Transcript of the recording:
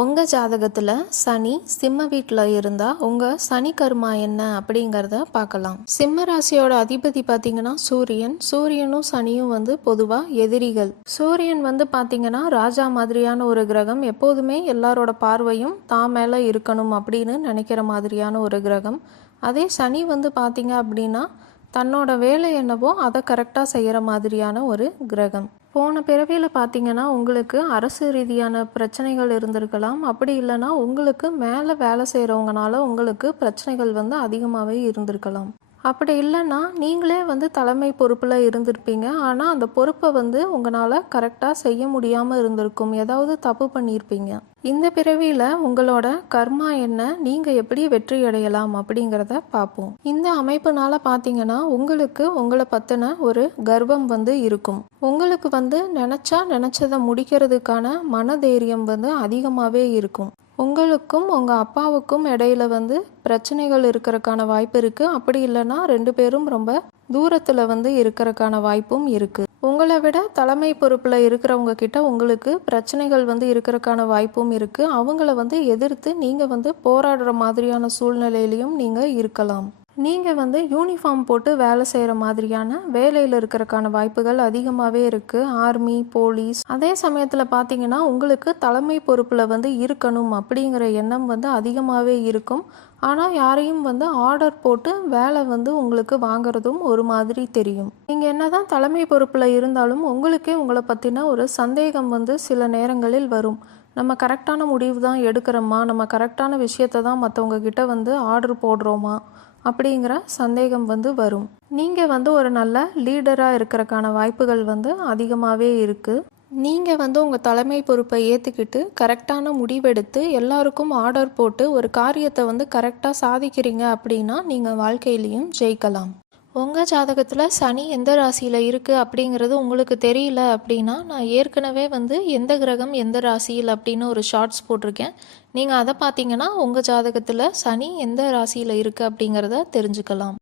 உங்கள் ஜாதகத்தில் சனி சிம்ம வீட்டில் இருந்தால் உங்கள் சனி கர்மா என்ன அப்படிங்கிறத பார்க்கலாம். சிம்ம ராசியோட அதிபதி பார்த்தீங்கன்னா சூரியனும் சனியும் பொதுவாக எதிரிகள். சூரியன் பார்த்தீங்கன்னா ராஜா மாதிரியான ஒரு கிரகம், எப்போதுமே எல்லாரோட பார்வையும் தான் மேலே இருக்கணும் அப்படின்னு நினைக்கிற மாதிரியான ஒரு கிரகம். அதே சனி பார்த்தீங்க அப்படின்னா தன்னோட வேலை என்னவோ அதை கரெக்டாக செய்கிற மாதிரியான ஒரு கிரகம். போன பிறவியில் பார்த்தீங்கன்னா உங்களுக்கு அரசு ரீதியான பிரச்சனைகள் இருந்திருக்கலாம். அப்படி இல்லைன்னா உங்களுக்கு மேலே வேலை செய்கிறவங்கனால உங்களுக்கு பிரச்சனைகள் அதிகமாகவே இருந்திருக்கலாம். அப்படி இல்லைன்னா நீங்களே தலைமை பொறுப்பில் இருந்திருப்பீங்க. ஆனால் அந்த பொறுப்பை உங்களால் கரெக்டாக செய்ய முடியாமல் இருந்திருக்கும். ஏதாவது தப்பு பண்ணியிருப்பீங்க. இந்த பிறவியில் உங்களோட கர்மா என்ன, நீங்கள் எப்படி வெற்றி அடையலாம் அப்படிங்கிறத பார்ப்போம். இந்த அமைப்புனால பார்த்தீங்கன்னா உங்களுக்கு உங்களை பற்றின ஒரு கர்வம் இருக்கும். உங்களுக்கு நினச்சதை முடிக்கிறதுக்கான மனதைரியம் அதிகமாகவே இருக்கும். உங்களுக்கும் உங்கள் அப்பாவுக்கும் இடையில பிரச்சனைகள் இருக்கிறதுக்கான வாய்ப்பு இருக்குது. அப்படி இல்லைன்னா 2 பேரும் ரொம்ப தூரத்தில் இருக்கிறதுக்கான வாய்ப்பும் இருக்குது. உங்களை விட தலைமை பொறுப்பில் இருக்கிறவங்க கிட்ட உங்களுக்கு பிரச்சனைகள் இருக்கிறதுக்கான வாய்ப்பும் இருக்குது. அவங்கள எதிர்த்து நீங்கள் போராடுற மாதிரியான சூழ்நிலையிலையும் நீங்கள் இருக்கலாம். நீங்கள் யூனிஃபார்ம் போட்டு வேலை செய்கிற மாதிரியான வேலையில் இருக்கிறதுக்கான வாய்ப்புகள் அதிகமாகவே இருக்குது. Army, police. அதே சமயத்தில் பார்த்தீங்கன்னா உங்களுக்கு தலைமை பொறுப்பில் இருக்கணும் அப்படிங்கிற எண்ணம் அதிகமாகவே இருக்கும். ஆனால் யாரையும் ஆர்டர் போட்டு வேலை உங்களுக்கு வாங்குறதும் ஒரு மாதிரி தெரியும். நீங்கள் என்னதான் தலைமை பொறுப்பில் இருந்தாலும் உங்களுக்கே உங்களை பற்றின ஒரு சந்தேகம் சில நேரங்களில் வரும். நம்ம கரெக்டான முடிவு தான் எடுக்கிறோமா, நம்ம கரெக்டான விஷயத்தை தான் மற்றவங்க கிட்ட ஆர்டர் போடுறோமா அப்படிங்கிற சந்தேகம் வரும். நீங்கள் ஒரு நல்ல லீடராக இருக்கிறதுக்கான வாய்ப்புகள் அதிகமாகவே இருக்குது. நீங்கள் உங்கள் தலைமை பொறுப்பை ஏற்றுக்கிட்டு கரெக்டான முடிவெடுத்து எல்லாருக்கும் ஆர்டர் போட்டு ஒரு காரியத்தை கரெக்டாக சாதிக்கிறீங்க அப்படின்னா நீங்கள் வாழ்க்கையிலையும் ஜெயிக்கலாம். உங்கள் ஜாதகத்தில் சனி எந்த ராசியில் இருக்குது அப்படிங்கிறது உங்களுக்கு தெரியல அப்படின்னா நான் ஏற்கனவே எந்த கிரகம் எந்த ராசியில் அப்படின்னு ஒரு ஷார்ட்ஸ் போட்டிருக்கேன். நீங்கள் அதை பார்த்தீங்கன்னா உங்கள் ஜாதகத்தில் சனி எந்த ராசியில் இருக்குது அப்படிங்கிறத தெரிஞ்சுக்கலாம்.